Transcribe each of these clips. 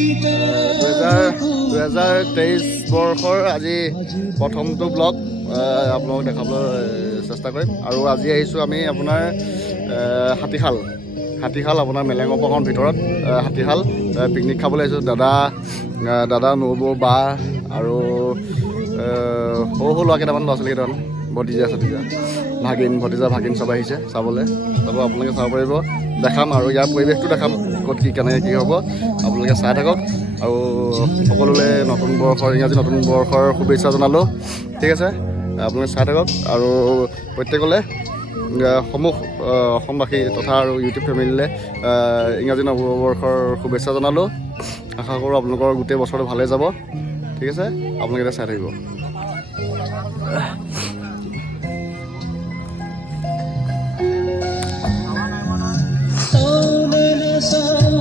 2023 বৰ্ষৰ আজি প্ৰথমটো ব্লগ আপোনালোকক দেখাবলৈ চেষ্টা কৰিম। আৰু আজি আহিছোঁ আমি আপোনাৰ হাতীশাল আপোনাৰ মেলেঙৰপৰাৰ ভিতৰত হাতীশাল পিকনিক খাবলৈ আহিছোঁ। দাদা নবৌ বা আৰু সৰু ল'ৰা কেইটামান ল'ৰা ছোৱালী কেইটামান ভতিজা ভাগিন চব আহিছে চাবলৈ। চাব আপোনালোকে চাব পাৰিব, দেখাম আৰু ইয়াৰ পৰিৱেশটো দেখাম, ক'ত কি কেনেকৈ কি হ'ব আপোনালোকে চাই থাকক। আৰু সকলোলৈ ইংৰাজী নতুন বৰ্ষৰ শুভেচ্ছা জনালোঁ। ঠিক আছে, আপোনালোকে চাই থাকক। আৰু প্ৰত্যেকলৈ অসমবাসী তথা আৰু ইউটিউব ফেমিলিলৈ ইংৰাজী নৱবৰ্ষৰ শুভেচ্ছা জনালোঁ। আশা কৰোঁ আপোনালোকৰ গোটেই বছৰটো ভালেই যাব। ঠিক আছে, আপোনালোকে এতিয়া চাই থাকিব।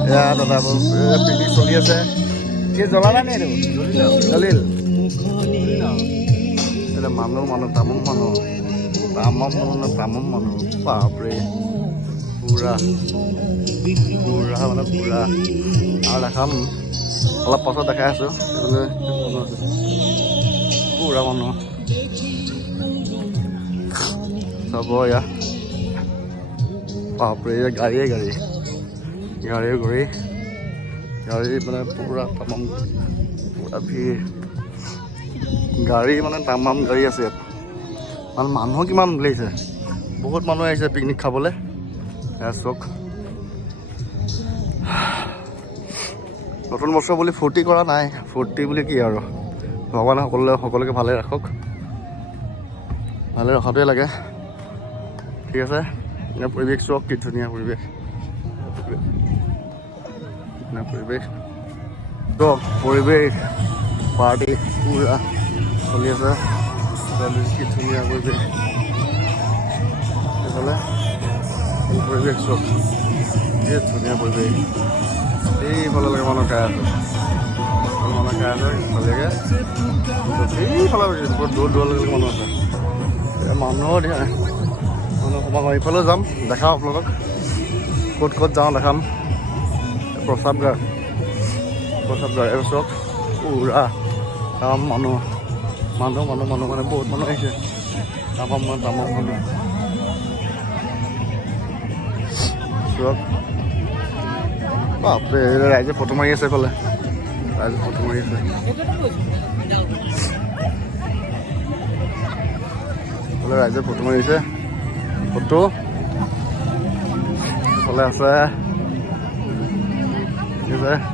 এয়া দাদা পিকনিক চলি আছে। কি জ্বলা নাই নি এইটো জ্বলিল? এতিয়া মানুহ তামাম মানুহ বাপৰে পুৰা মানে পুৰা। আৰু দেখাম অলপ পাছত দেখাই আছোঁ। পুৰা মানুহ চাব এয়া বাপৰে, গাড়ী মানে পুৰা তামাম পুৰা ভিৰ। গাড়ী মানে তামাম গাড়ী আছে ইয়াত। মানে মানুহ কিমান লাগিছে, বহুত মানুহ আহিছে পিকনিক খাবলৈ। এয়া চাওক, নতুন বছৰ বুলি ফূৰ্তি কৰা নাই। ফূৰ্তি বুলি কি আৰু, ভগৱানে সকলোকে ভালে ৰাখক, ভালে ৰখাটোৱে লাগে। ঠিক আছে, পৰিৱেশ চাওক কি ধুনীয়া পৰিৱেশ পাৰ্টি পুৰা চলি আছে। কি ধুনীয়া পৰিৱেশ, এইফালে পৰিৱেশ চাওক কি ধুনীয়া পৰিৱেশ। এইফালে মানুহ খাই আছে, ইফালেকে এইফালে বহুত দূৰলৈকে মানুহ আছে। মানুহৰ সোমাব। এইফালেও যাম, দেখাম আপোনালোকক ক'ত যাওঁ দেখাম। প্ৰস্ৰাৱগাৰ এই চব পুৰা মানুহ মানে বহুত মানুহ আহিছে। তামাম মানুহ চব বাপৰে। ৰাইজে ফটো মাৰি আছে, এইফালে ৰাইজে ফটো মাৰিছে। ফটো এইফালে আছে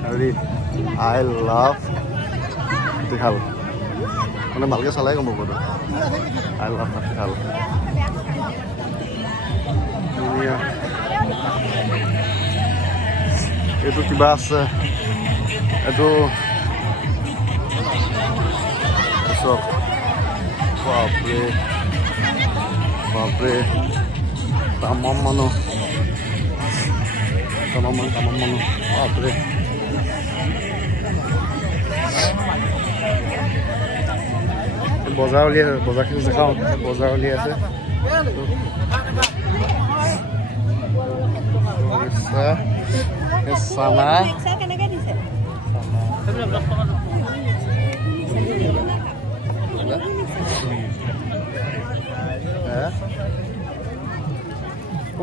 হেৰি আই লাভ হাতীশাল, মানে ভালকৈ চালাই গম পাব। আই লাভ হাতীশাল ধুনীয়া। এইটো কিবা আছে, এইটো চব বাপৰে তামাম মানুহ বাপৰে। বজাৰ উলিয়াই আছে, বজাৰখিনি দেখাওঁ। বজাৰ উলিয়াই আছে, চানা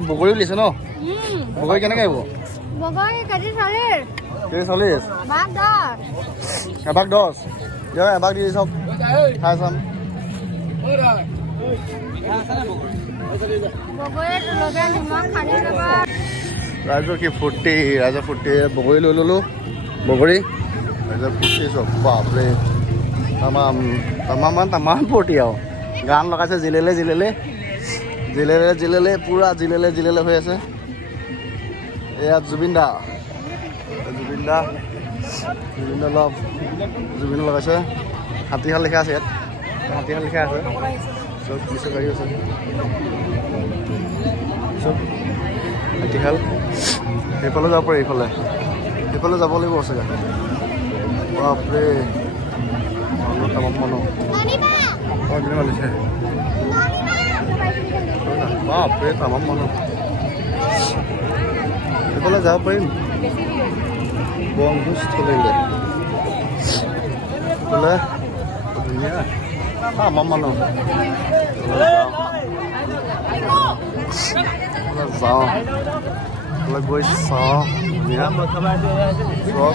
বগৰী উলিয়াইছে ন? বগৰী কেনেকৈ আহিব? কেজি 40, এবাক 10। এবাক দি চাওক, খাই চাম। ৰাইজৰ কি ফূৰ্তি, বগৰী লৈ ল'লোঁ। ৰাইজৰ ফূৰ্তি চব বাপৰে তামাম ফূৰ্তি। আৰু গান লগাইছে জিলেলে পুৰা জিলেলে হৈ আছে। এয়া জুবিন দা লগাইছে। হাতীশাল লিখা আছে ইয়াত, চব কিছু গাড়ী আছে, চব হাতীশাল। সেইফালে যাব পাৰি, সেইফালে যাব লাগিব চাগে। বাপৰে তামাম মানুহ মালিছে। বাপৰে তামাম মানুহ, সেইফালে যাব পাৰিম। বনভোজস্থলীলৈ বোলে ধুনীয়া আমাৰ মানুহ যাওঁ বোলে গৈ চাওঁ ধুনীয়া চব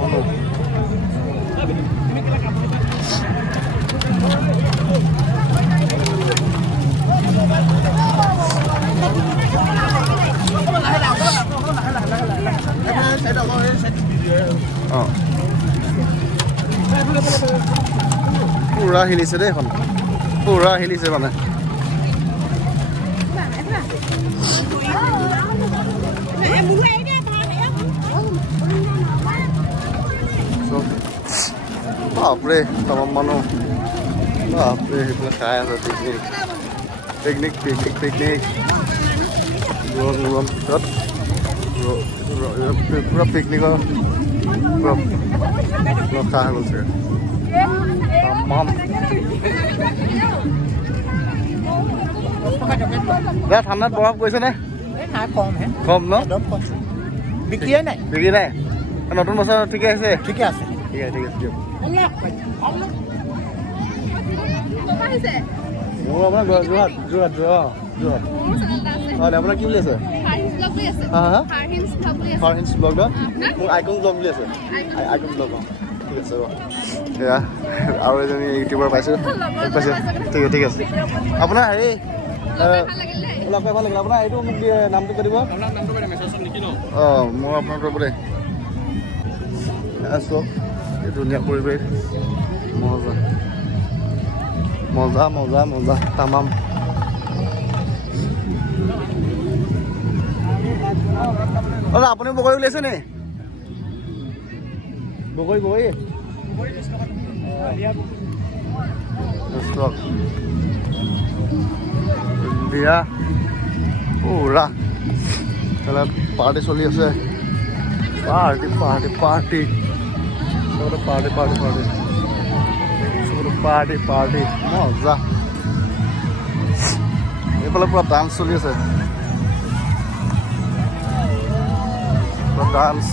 মানুহ অঁ পুৰা হিলিছে দেই এখন পুৰা হিলিছে মানে বাপৰে তামাম মানুহ বাপৰে সেইবিলাক খাই আছে পিকনিক পিকনিক পিকনিক পিকনিক পিছত পুৰা পিকনিকৰ ৰখা হৈ গ'ল চাগে ঠাণ্ডাত বৰফ গৈছেনে কম ন বিক্ৰীয়ে নাই বিক্ৰী নাই নতুন বছৰ ঠিকে আছে ঠিকে আছে ঠিক আছে ঠিক আছে মোৰ আপোনাৰ যোৰহাট যোৰহাট যোৰহাট হয় আপোনাৰ কি বুলি আছে ফাৰহিন্স ব্লগ ন মোৰ আইকন ব্লগ বুলি আছে আইকন ব্লগ ঠিক আছে বাৰু এয়া আৰু এজনী ইউটিউবাৰ পাইছোঁ পাইছে ঠিক আছে ঠিক আছে আপোনাৰ হেৰি লগ পাই ভাল লাগিলে আপোনাৰ এইটো মোক নামটো কৈ দিব অঁ মই আপোনাৰ কৰিব দেই আছোঁ এই ধুনীয়া পৰিৱেশ মজা মজা মজা মজা তামাম দাদা আপুনি বগৰী উলিয়াইছে নি বগৰী বগৰী দিয়া পুৰা পাৰ্টি চলি আছে পাৰ্টি পাৰ্টি পাৰ্টি চবতে পাৰ্টি পাৰ্টি পাৰ্টি চবতে পাৰ্টি পাৰ্টি মজা এইফালে পুৰা ডান্স চলি আছে পুৰা ডান্স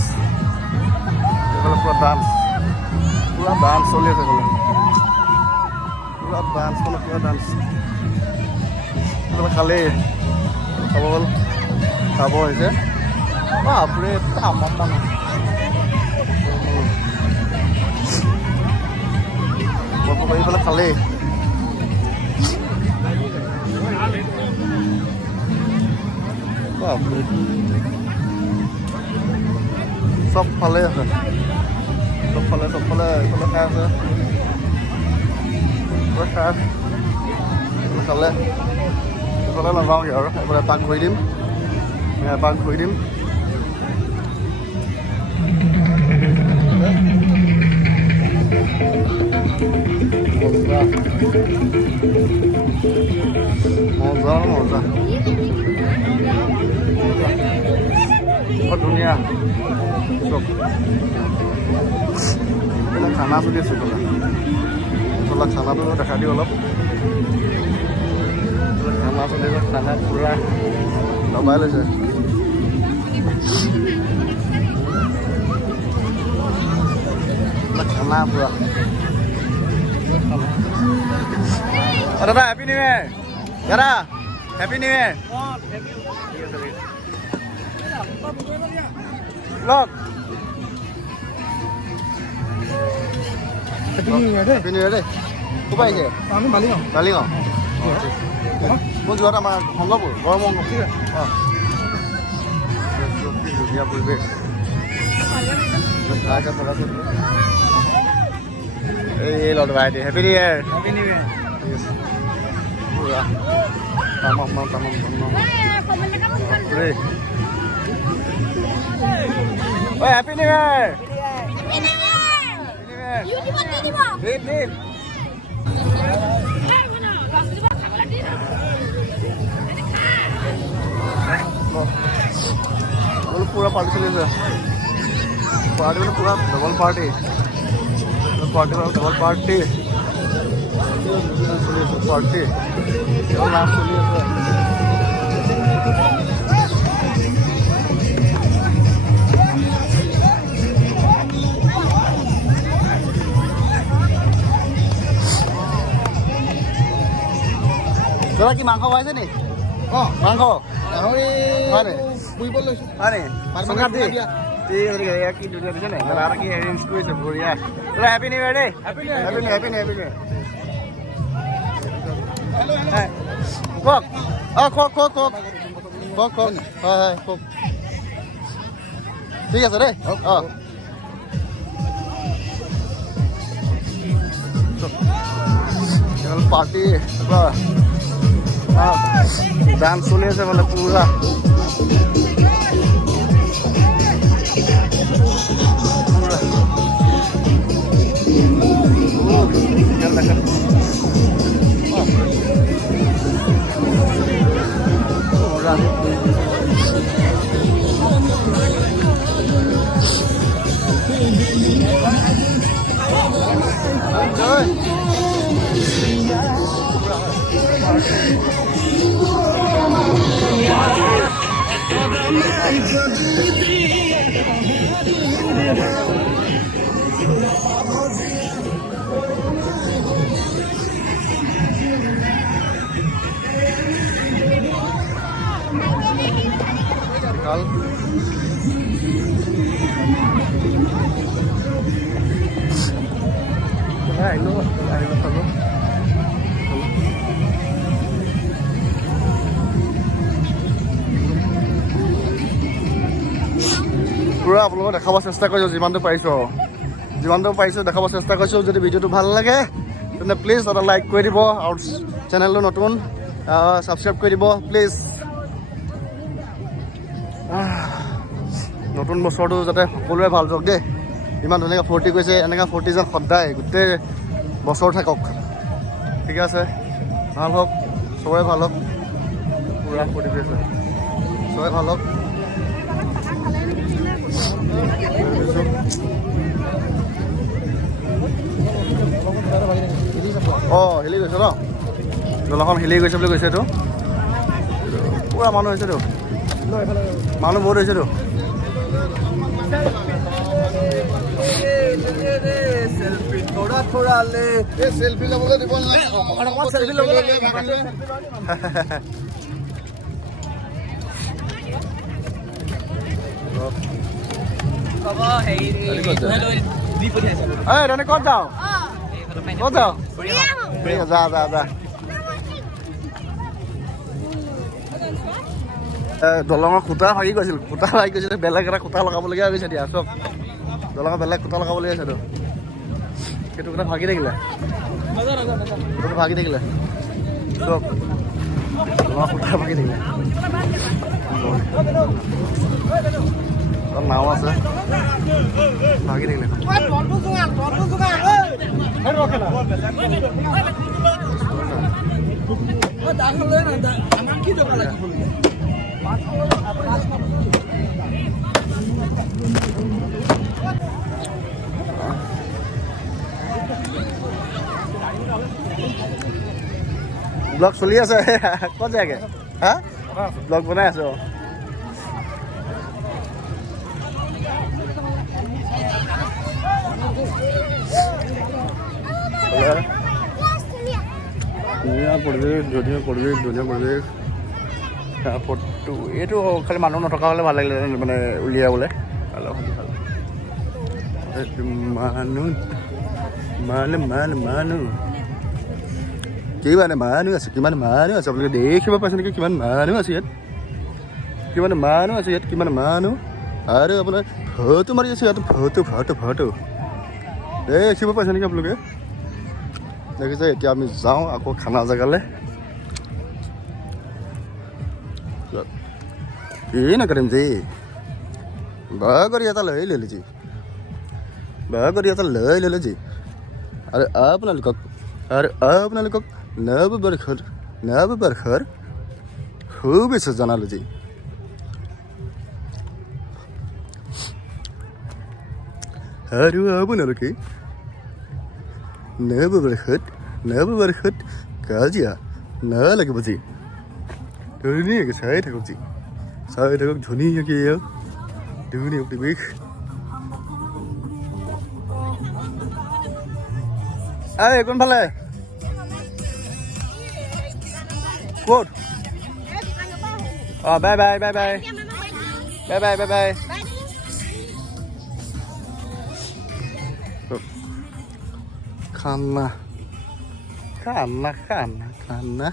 এইফালে পুৰা ডান্স চলি আছে এইফালে পুৰা ডান্স মানে পুৰা ডান্স এইফালে খালেই খাব গ'ল খাব হৈছে বাপৰে তামাম মানুহ এইফালে খালেই বাপৰে চব ফালে আছে চবফালে এইফালে খাই আছে খালে এইফালে নাযাওঁগৈ আৰু এইফালে এপাক ঘূৰি দিম মজা মজা বৰ ধুনীয়া চব এইবিলাক খানা চলি আছে এইফালে খানাটো দেখা দিওঁ অলপ খানা চলি আছে খানা পুৰা দবাই লৈছে খানা পুৰা দাদা হেপী নিউ ইয়াৰ দাদা হেপী নিউ ইয়াৰ লগ হেপী নিউ ইয়াৰ দেই ক'ৰ পৰা আহিছে আমি মালিগাঁও মোৰ যোৱাত আমাৰ সংগপুৰ গড়মংগ ঠিক আছে অঁ ধুনীয়া পৰিৱেশ এই লগ ভাইটি হেপী নিউ ইয়াৰ পুৰা তামাম ঐ হেপী নিউ ইয়াৰ পুৰা পাৰ্টি চলি আছে পাৰ্টি মানে পুৰা ডবল পাৰ্টি ডবল পাৰ্টি চলি আছে পাৰ্টি নাচ চলি আছে দাদা কি মাংস খুৱাইছে নি মাংস হয় নি বুইব লৈছোঁ হয় নি সংঘাত দি ঠিক আছে এয়া কি ধুনীয়া দিছে নে দাদা কি এৰেঞ্জ কৰিছে বঢ়িয়া দাদা হেপী নিউ ইয়াৰ দেই হেপী নিউ কওক কওক হয় কওক ঠিক আছে দেই পাৰ্টি ডান্স চলি আছে মানে পুৰা পুৰা আপোনালোকক দেখাব চেষ্টা কৰিছোঁ যিমানটো পাৰিছোঁ দেখাব চেষ্টা কৰিছোঁ যদি ভিডিঅ'টো ভাল লাগে তেন্তে প্লিজ এটা লাইক কৰি দিব আৰু চেনেলটো নতুন ছাবস্ক্ৰাইব কৰি দিব প্লিজ নতুন বছৰটো যাতে সকলোৱে ভাল যাওক দেই ইমান ধুনীয়াকৈ ফূৰ্তি কৰিছে এনেকৈ ফূৰ্তি যেন সদায় গোটেই বছৰ থাকক ঠিক আছে ভাল হওক চবৰে ভাল হওক পুৰা ফূৰ্তি কৰিছে চবৰে ভাল হওক হিলি গৈছে ন দলংখন হিলি গৈছে বুলি কৈছে এইটো পুৰা মানুহ হৈছেতো মানুহ বহুত হৈছেতো চেলফি ল'বলৈ দিব নালাগে ক'ত যাওঁ যা দলঙৰ খুটা ভাগি গৈছিল বেলেগ এটা খুটা লগাবলগীয়া হৈ গৈছে দিয়া চব দলঙৰ বেলেগ খুটা লগাবলগীয়া হৈছেতো সেইটো খুটা ভাগি থাকিলে চব দলঙৰ খুটা ভাগি থাকিলে নাও আছে ভাগি থাকিলে ব্লগ চলি আছে ক'ত যায়গে হা ব্লগ বনাই আছো ধুনীয়া পৰিৱেশ ফটো এইটো খালি মানুহ নথকা হ'লে ভাল লাগিলে মানে উলিয়াবলৈ মানুহ কিমান মানুহ আছে আপোনালোকে দেখিব পাইছে নেকি কিমান মানুহ আছে ইয়াত কিমান মানুহ আৰু আপোনাৰ ফটো মাৰি আছে ইয়াত ফটো দেখিব পাইছে নেকি আপোনালোকে দেখিছে এতিয়া আমি যাওঁ আকৌ খানা জেগালৈ এই নকৰিম যে বাগৰি এটা লৈ ল'লে যি আৰু আপোনালোকক নৱবৰ্ষৰ শুভেচ্ছা জনালোঁ যি আৰু আপোনালোকে নৱবৰ্ষত কাজিয়া নালাগিব যি ধুনীয়াকৈ চাই থাকক ধুনীয়াকৈ ধুনীয়া পৰিৱেশ কোনফালে Good. Oh, bye bye, bye bye. Bye bye, bye bye. खाना खाना खाना खाना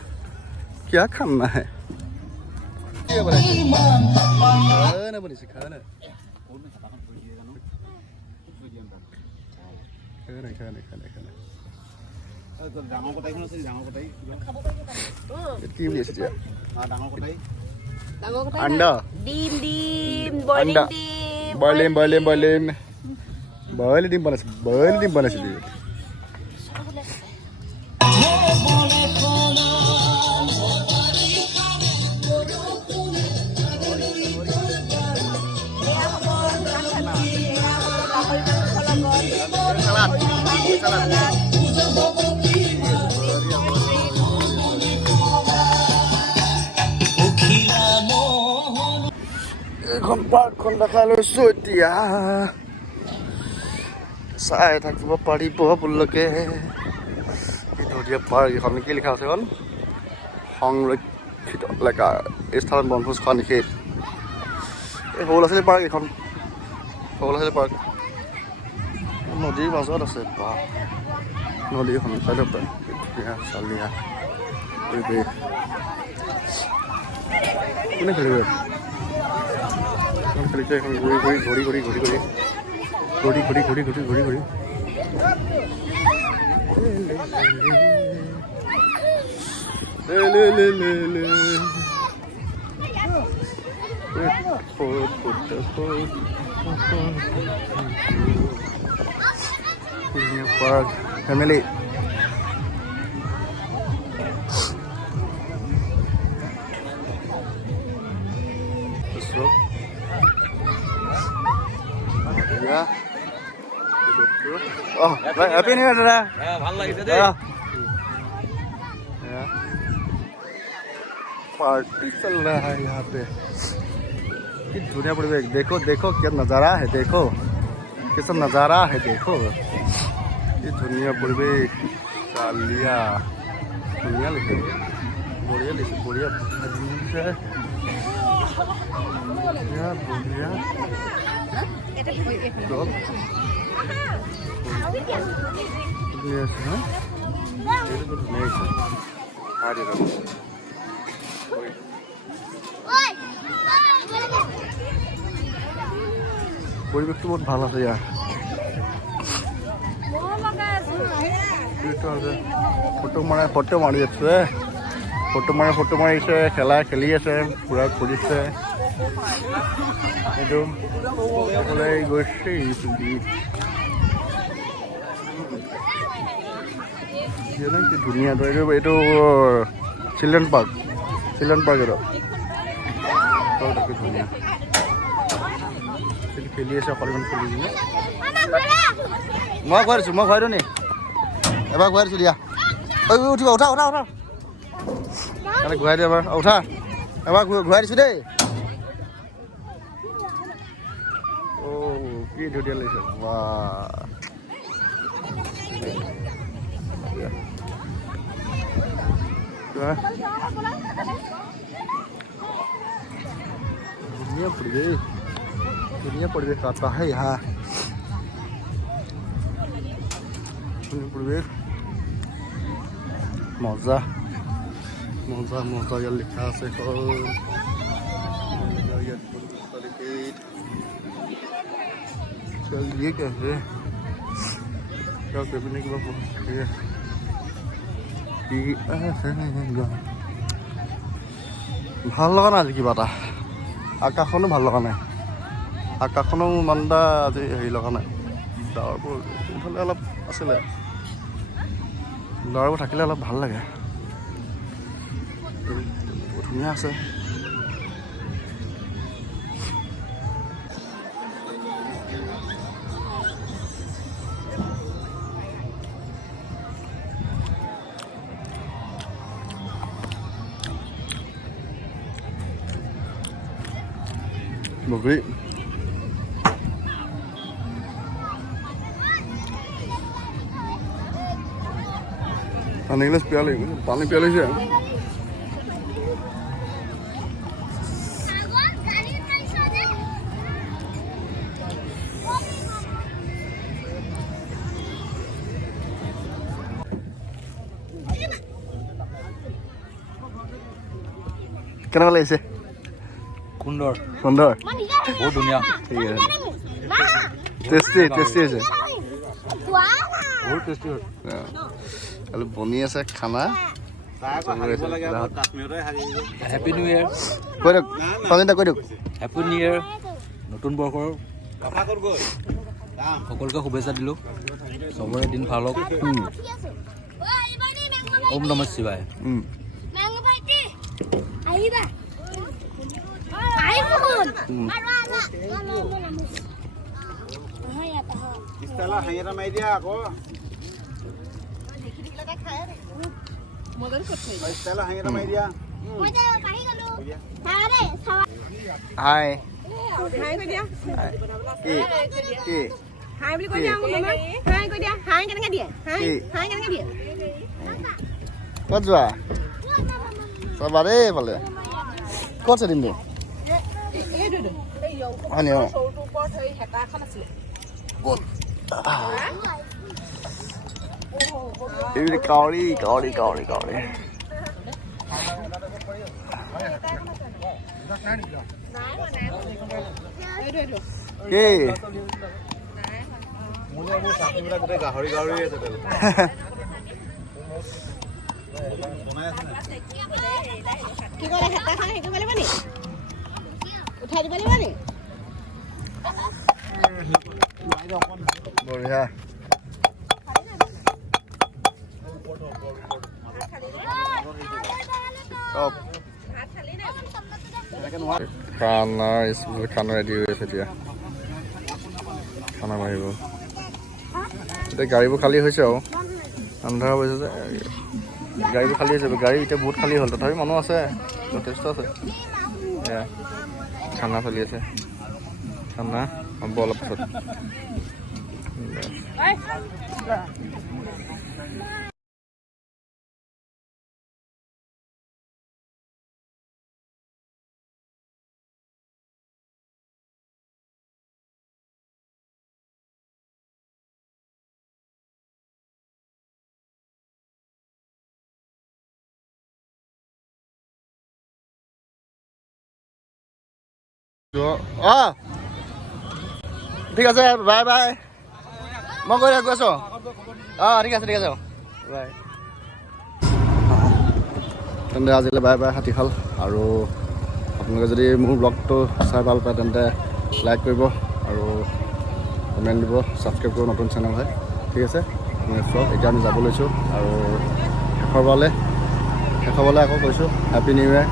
क्या खाना है खाना बनी से खाना खाना खाना खाना खाना ডাঙৰ কটাইখন আছে ডাঙৰ কটাই কি বুলি আছে এতিয়া ডাঙৰ কটাই আন্ডা ডিম ডিম বইলিং আন্ডা ডিম বইলিং বইলিং বইলিং বইলিং ডিম বনাইছে এখন পাৰ্কখন দেখাই লৈছোঁ এতিয়া চাই থাকিব পাৰিব আপোনালোকে কি ধুনীয়া পাৰ্ক এখন কি লিখা আছে এখন সংৰক্ষিত এলেকা এই স্থানত বনভোজ খোৱা নিষেধ এই সৰু ল'ৰা ছোৱালী পাৰ্ক এইখন সৰু ল'ৰা ছোৱালী পাৰ্ক নদীৰ মাজত আছে বা নদীখন চাইডৰ পৰা ধুনীয়া চালিয়া পৰিৱেশ কোনে খেলিব খেলিছে এখন ঘূৰি ঘূৰি ঘূৰি ঘূৰি ঘূৰি ঘূৰি ঘূৰি ঘূৰি ঘূৰি ঘূৰি ঘূৰি park family happy new year दादा ভাল লাগিছে দেই पार्टी चल रहा है यहाँ पे दुनिया परिवेश देखो देखो क्या नज़ारा है देखो कैसा नज़ारा है देखो ये दुनिया परिवेश चालिया दुनिया लिखे बढ़िया लिखे बढ़िया बढ़िया পৰিৱেশটো বহুত ভাল আছে ইয়াৰ ফটো মাৰি আছে ফটো মাৰিছে খেলি আছে পুৰা ঘূৰিছে এইটো গৈছে ধুনীয়া এইটো চিলড্ৰেন পাৰ্ক এইটো ধুনীয়া খেলি আছে অকণমান খেলি কিনে মই ঘূৰাই দিছোঁ নি এবাৰ ঘূৰাই দিছোঁ দিয়া ঐ উঠিব উঠা ঘূৰাই দিয়া এবাৰ উঠা এবাৰ ঘূৰাই দিছোঁ দেই কি ধুনীয়া লাগিছে বা दुनिया परिवेश आता है यहाँ परिवेश मजा मजा मजा यार लिखा আছে चलिए कैसे क्या करने के बाद ভাল লগা নাই আজি কিবা এটা আকাশখনো ভাল লগা নাই আকাশখনো ইমান এটা আজি হেৰি লগা নাই ডাৱৰবোৰ ইফালে অলপ আছিলে ডাৱৰবোৰ থাকিলে অলপ ভাল লাগে ধুনীয়া আছে Bobby. Paling gelas piala, paling piala sih. কেনেকুৱা লাগিছে? সুন্দৰ সুন্দৰ, বহুত ধুনীয়া ঠিক আছে। টেষ্টি হৈছে। বহুত টেষ্টি হয় আৰু বনি আছে খানা। হেপী নিউ ইয়েৰ কৈ দিয়ক সঞ্জয়, কৈ দিয়ক। হেপী নিউ ইয়েৰ নতুন বৰ্ষৰ সকলোকে শুভেচ্ছা দিলোঁ। চবৰে দিন ভাল হওক। ওম নমঃ শিৱায়। হাই হাই কৈ দিয়া। কি হাই বুলি কৈ দিয়া আকৌ মামা। হাই কৈ দিয়া। হাই কেনেকৈ দিয়ে? হাই কেনেকৈ দিয়ে? ক'ত যোৱা? চাবা দেই এইফালে। ক'ত আছে দিনটো? হয় নি? এইবিলাক কাউৰী। কি? গাহৰি আছে কি কৰে হেতাখন হেৰি কৰিব লাগিব নি? উঠাই দিব লাগিব নি? বঢ়িয়া। খানা ৰেডি হৈ আছে এতিয়া। খানা মাৰিব এতিয়া। গাড়ীবোৰ খালী হৈছে আৰু আন্ধাৰ হৈছে যে গাড়ীবোৰ খালী হৈছে। গাড়ী এতিয়া বহুত খালী হ'ল, তথাপি মানুহ আছে, যথেষ্ট আছে। এয়া খানা চলি আছে। খানা হ'ব অলপ পিছত। ঠিক আছে, বাই বাই। মই গৈ আছোঁ। ঠিক আছে বাই। তেন্তে আজিলৈ বাই বাই হাতীশাল। আৰু আপোনালোকে যদি মোৰ ব্লগটো চাই ভাল পায় তেন্তে লাইক কৰিব আৰু কমেণ্ট দিব, ছাবস্ক্ৰাইব কৰিব। নতুন চেনেল হয়, ঠিক আছে। আপুনি চব এতিয়া আমি যাব লৈছোঁ আৰু শেষৰবাৰলৈ আকৌ কৈছোঁ হেপী নিউ ইয়েৰ,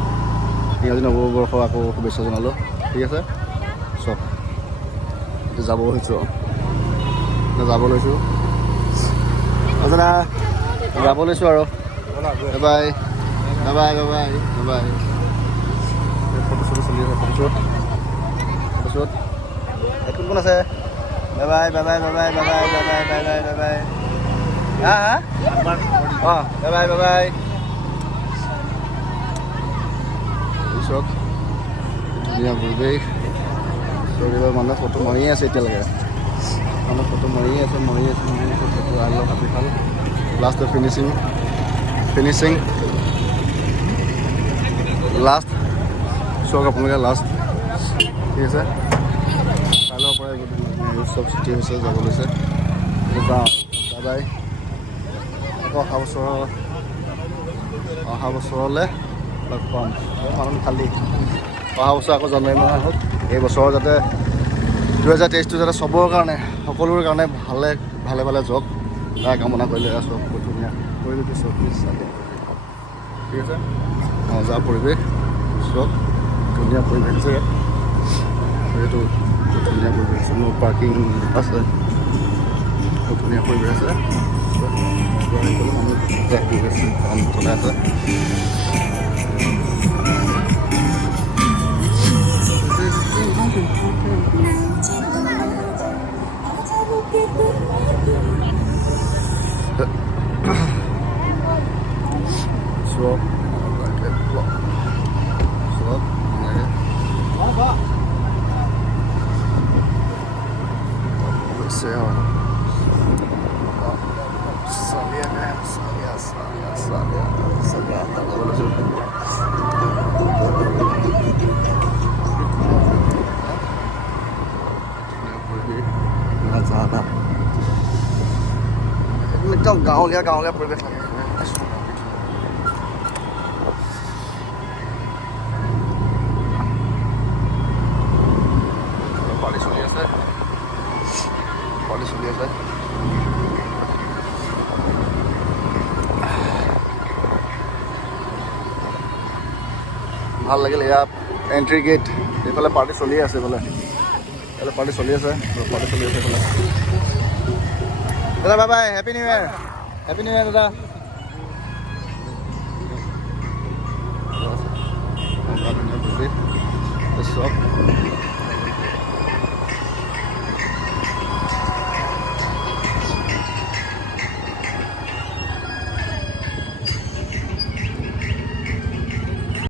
ইংৰাজী নৱবৰ্ষ আকৌ শুভেচ্ছা জনালোঁ, ঠিক আছে। চব এতিয়া যাব লৈছোঁ আৰু বাই বাই। ফটো চলি আছে। ফটোশ্বুট কোন আছে? Bye bye. বাই। চব ধুনীয়া পৰিৱেশ। এইবাৰ মানুহে ফটো মাৰিয়ে আছে এতিয়ালৈকে। ফটো মাৰিয়ে আছে। ফটো আনিলোঁ হাতীশাল। লাষ্ট ফিনিচিং লাষ্ট চাওক আপোনালোকে লাষ্ট, ঠিক আছে। কাইলৈৰ পৰা চব ছুটি হৈছে, যাব লৈছে। যাওঁ বাই। আকৌ অহা বছৰলৈ লগ পাম। মানুহ খালী অহা বছৰ আকৌ জানুৱাৰী মাহ হওক। এই বছৰ যাতে 2023টো যাতে চবৰ কাৰণে, সকলোৰে কাৰণে ভালে যাওক, তাৰ কামনা কৰিলে আছোঁ। বহুত ধুনীয়া পৰিৱেশ চব ঠিক আছে। মজা পৰিৱেশ চব ধুনীয়া পৰিৱেশ আছে। এইটো বহুত ধুনীয়া পৰিৱেশ আছে। মোৰ পাৰ্কিং আছে, বহুত ধুনীয়া পৰিৱেশ আছে। কাম চলাই আছে। নাজানা একদম গাঁৱলীয়া গাঁৱলীয়া পৰিৱেশ লাগে পাৰ্টি চলি আছে ভাল লাগিল এয়া এণ্ট্ৰি গেট এইফালে পাৰ্টি চলি আছে এইফালে পাৰ্টি চলি আছে এইফালে দাদা bye bye happy new year দাদা চব